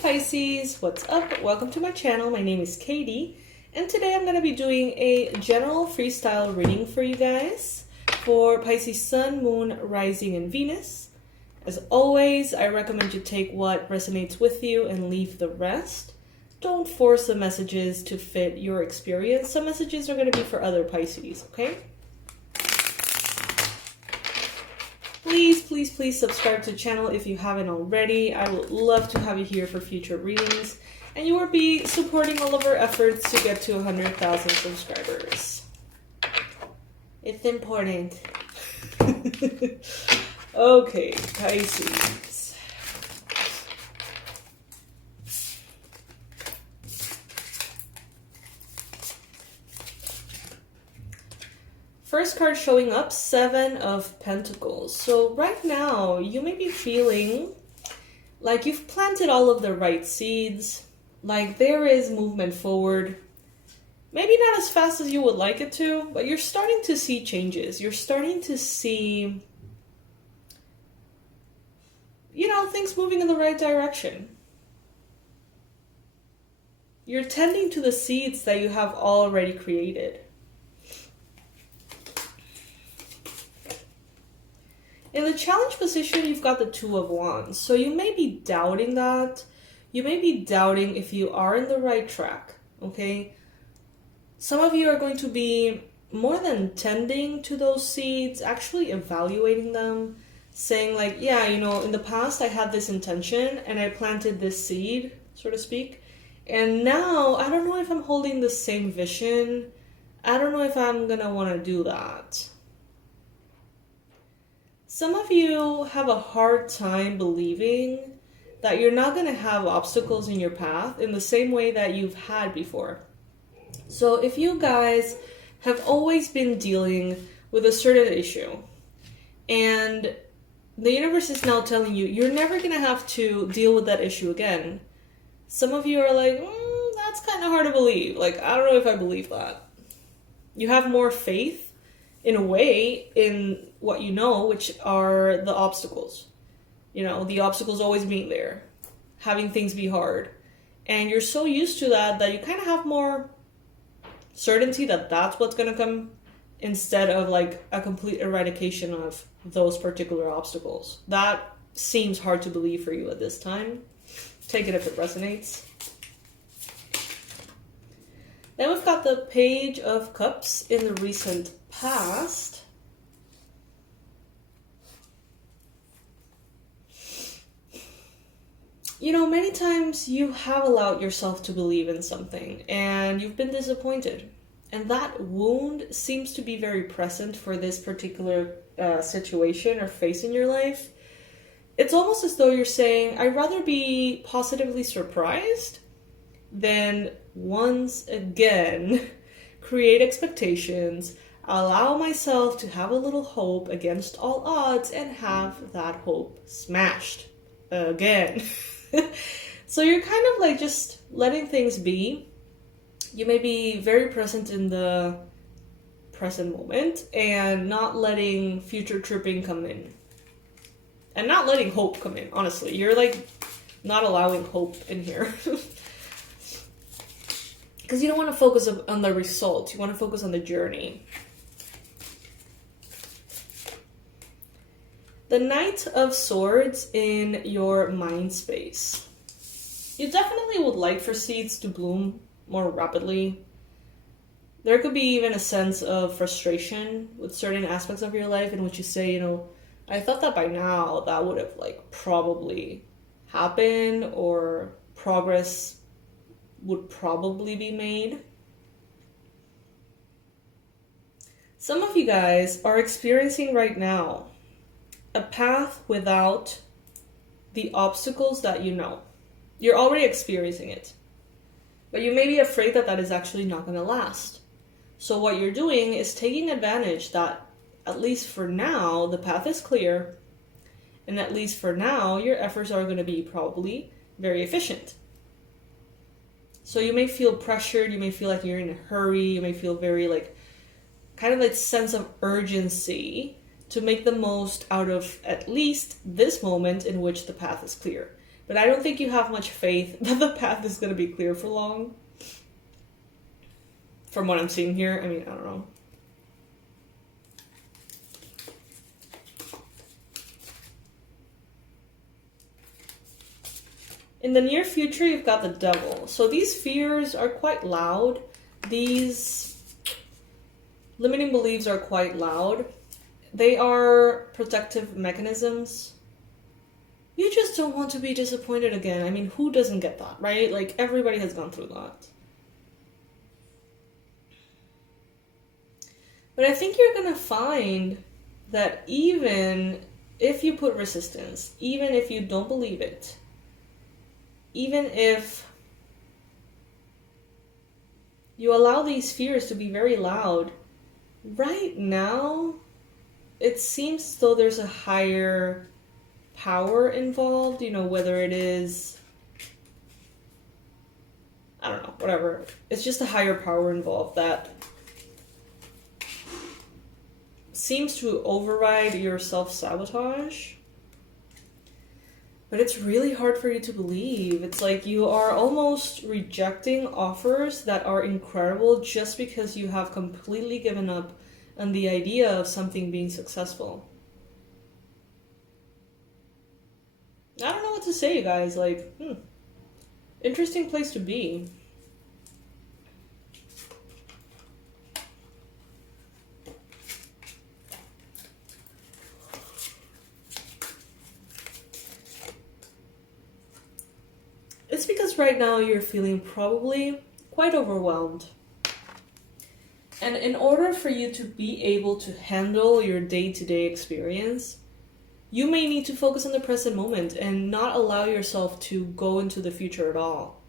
Pisces, what's up? Welcome to my channel. My name is Katie, and today I'm going to be doing a general freestyle reading for you guys for Pisces Sun, Moon, Rising, and Venus. As always, I recommend you take what resonates with you and leave the rest. Don't force the messages to fit your experience. Some messages are going to be for other Pisces, okay? Please subscribe to the channel if you haven't already. I would love to have you here for future readings. And you will be supporting all of our efforts to get to 100,000 subscribers. It's important. Okay, Pisces. First card showing up, Seven of Pentacles. So right now, you may be feeling like you've planted all of the right seeds, like there is movement forward. Maybe not as fast as you would like it to, but you're starting to see changes. You're starting to see, you know, things moving in the right direction. You're tending to the seeds that you have already created. In the challenge position, you've got the Two of Wands. So you may be doubting that. You may be doubting if you are in the right track, okay? Some of you are going to be more than tending to those seeds, actually evaluating them, saying like, yeah, you know, in the past I had this intention and I planted this seed, so to speak. And now I don't know if I'm holding the same vision. I don't know if I'm gonna want to do that. Some of you have a hard time believing that you're not going to have obstacles in your path in the same way that you've had before. So if you guys have always been dealing with a certain issue and the universe is now telling you you're never going to have to deal with that issue again, some of you are like, that's kind of hard to believe. Like, I don't know if I believe that. You have more faith in a way in what you know, which are the obstacles. You know, the obstacles always being there, having things be hard. And you're so used to that you kind of have more certainty that that's what's going to come instead of like a complete eradication of those particular obstacles. That seems hard to believe for you at this time. Take it if it resonates. Then we've got the Page of Cups in the recent past. You know, many times you have allowed yourself to believe in something and you've been disappointed. And that wound seems to be very present for this particular situation or phase in your life. It's almost as though you're saying, I'd rather be positively surprised than once again create expectations, allow myself to have a little hope against all odds, and have that hope smashed again. So you're kind of like just letting things be. You may be very present in the present moment and not letting future tripping come in. And not letting hope come in, honestly. You're like not allowing hope in here. Because you don't want to focus on the result. You want to focus on the journey. The Knight of Swords in your mind space. You definitely would like for seeds to bloom more rapidly. There could be even a sense of frustration with certain aspects of your life in which you say, you know, I thought that by now that would have like probably happened, or progress would probably be made. Some of you guys are experiencing right now a path without the obstacles that you know. You're already experiencing it, but you may be afraid that that is actually not going to last. So what you're doing is taking advantage that at least for now, the path is clear, and at least for now, your efforts are going to be probably very efficient. So you may feel pressured, you may feel like you're in a hurry, you may feel very like, kind of like sense of urgency to make the most out of at least this moment in which the path is clear. But I don't think you have much faith that the path is going to be clear for long. From what I'm seeing here, I mean, I don't know. In the near future, you've got the devil. So these fears are quite loud. These limiting beliefs are quite loud. They are protective mechanisms. You just don't want to be disappointed again. I mean, who doesn't get that, right? Like, everybody has gone through that. But I think you're going to find that even if you put resistance, even if you don't believe it, even if you allow these fears to be very loud, right now, it seems as though there's a higher power involved, you know, whether it is, I don't know, whatever. It's just a higher power involved that seems to override your self-sabotage. But it's really hard for you to believe. It's like you are almost rejecting offers that are incredible just because you have completely given up on the idea of something being successful. I don't know what to say, you guys. Like, interesting place to be. It's because right now you're feeling probably quite overwhelmed. And in order for you to be able to handle your day-to-day experience, you may need to focus on the present moment and not allow yourself to go into the future at all.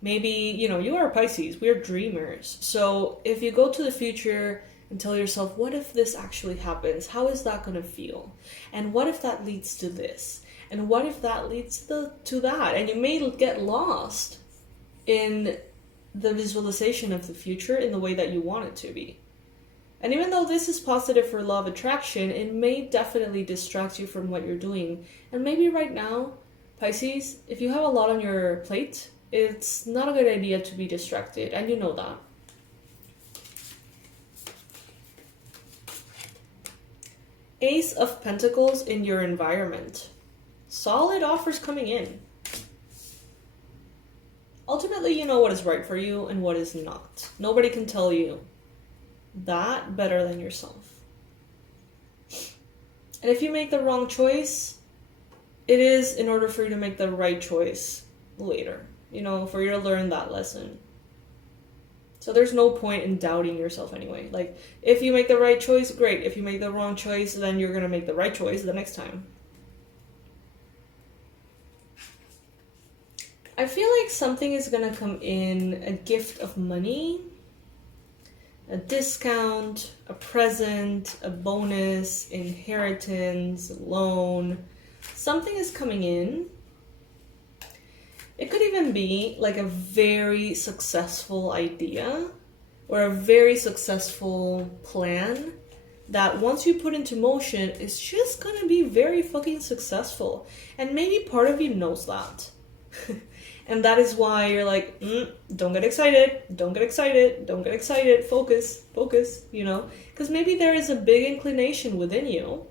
Maybe, you know, you are Pisces, we're dreamers. So if you go to the future and tell yourself, what if this actually happens? How is that going to feel? And what if that leads to this? And what if that leads to that? And you may get lost in the visualization of the future in the way that you want it to be. And even though this is positive for law of attraction, it may definitely distract you from what you're doing. And maybe right now, Pisces, if you have a lot on your plate, it's not a good idea to be distracted, and you know that. Ace of Pentacles in your environment. Solid offers coming in. Ultimately, you know what is right for you and what is not. Nobody can tell you that better than yourself. And if you make the wrong choice, it is in order for you to make the right choice later, you know, for you to learn that lesson. So there's no point in doubting yourself anyway. Like, if you make the right choice, great. If you make the wrong choice, then you're going to make the right choice the next time. I feel like something is going to come in, a gift of money, a discount, a present, a bonus, inheritance, loan. Something is coming in. It could even be like a very successful idea or a very successful plan that once you put into motion, it's just gonna be very fucking successful. And maybe part of you knows that. And that is why you're like, don't get excited, don't get excited, don't get excited, focus, you know? Because maybe there is a big inclination within you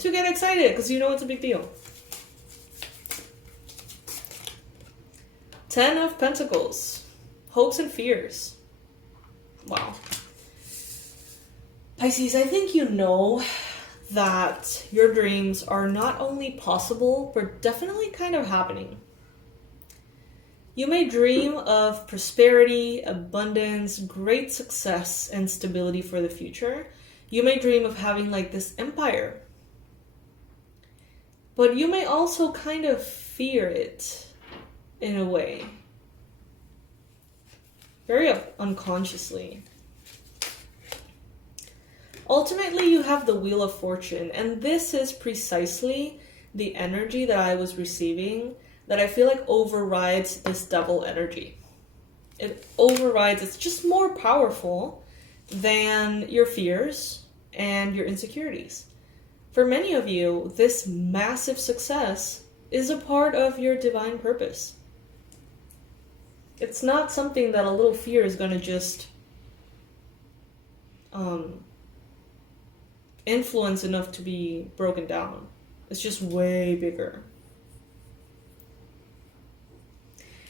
to get excited because you know it's a big deal. 10 of Pentacles, hopes and fears. Wow. Pisces, I think you know that your dreams are not only possible, but definitely kind of happening. You may dream of prosperity, abundance, great success, and stability for the future. You may dream of having like this empire. But you may also kind of fear it in a way. Very unconsciously. Ultimately, you have the Wheel of Fortune, and this is precisely the energy that I was receiving that I feel like overrides this devil energy. It overrides, it's just more powerful than your fears and your insecurities. For many of you, this massive success is a part of your divine purpose. It's not something that a little fear is going to just influence enough to be broken down. It's just way bigger.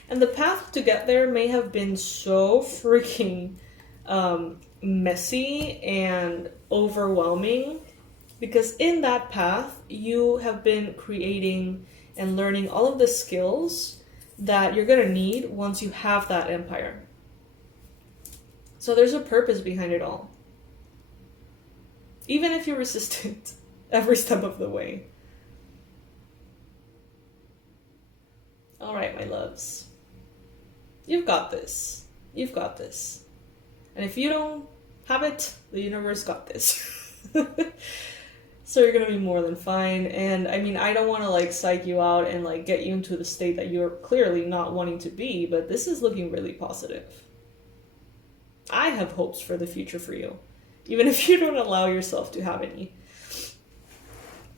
And the path to get there may have been so freaking messy and overwhelming, because in that path you have been creating and learning all of the skills that you're gonna need once you have that empire. So there's a purpose behind it all. Even if you're resistant every step of the way. All right, my loves. You've got this. You've got this. And if you don't have it, the universe got this. So you're gonna be more than fine. And I mean, I don't want to like psych you out and like get you into the state that you're clearly not wanting to be, but this is looking really positive. I have hopes for the future for you, even if you don't allow yourself to have any.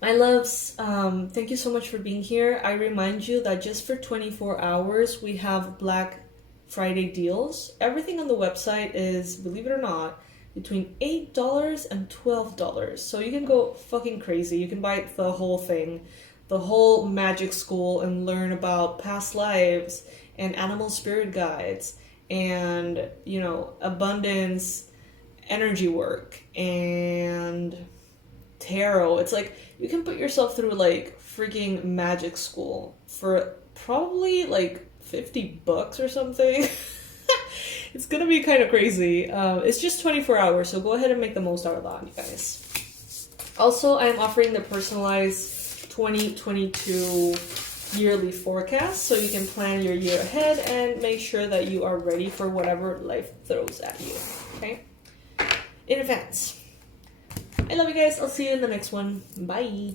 My loves, thank you so much for being here. I remind you that just for 24 hours, we have Black Friday deals. Everything on the website is, believe it or not, between $8 and $12. So you can go fucking crazy. You can buy the whole thing, the whole magic school, and learn about past lives and animal spirit guides and, you know, abundance, energy work, and tarot. It's like you can put yourself through like freaking magic school for probably like $50 or something. It's gonna be kind of crazy. It's just 24 hours, so go ahead and make the most out of that, you guys. Also, I'm offering the personalized 2022 yearly forecast, so you can plan your year ahead and make sure that you are ready for whatever life throws at you, okay? In advance. I love you guys. I'll see you in the next one. Bye.